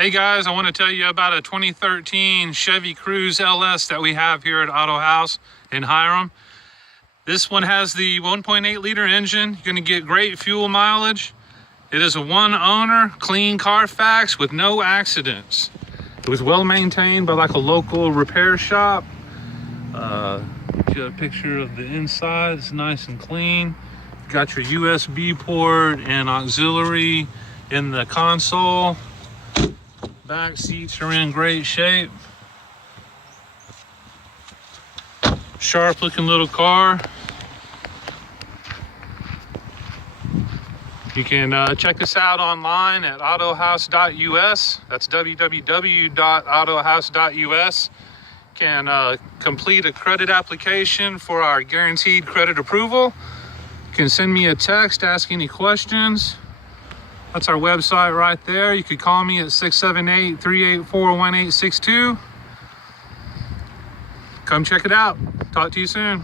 Hey guys, I want to tell you about a 2013 Chevy Cruze LS that we have here at Auto House in Hiram. This one has the 1.8 liter engine. You're going to get great fuel mileage. It is a one owner, clean Carfax with no accidents. It was well maintained by like a local repair shop. Get a picture of the inside. It's nice and clean. You got your USB port and auxiliary in the console. Back seats are in great shape. Sharp looking little car. You can check us out online at Autohouse.US. That's www.autohouse.us. Can complete a credit application for our guaranteed credit approval. You can send me a text, ask any questions. That's our website right there. You could call me at 678-384-1862. Come check it out. Talk to you soon.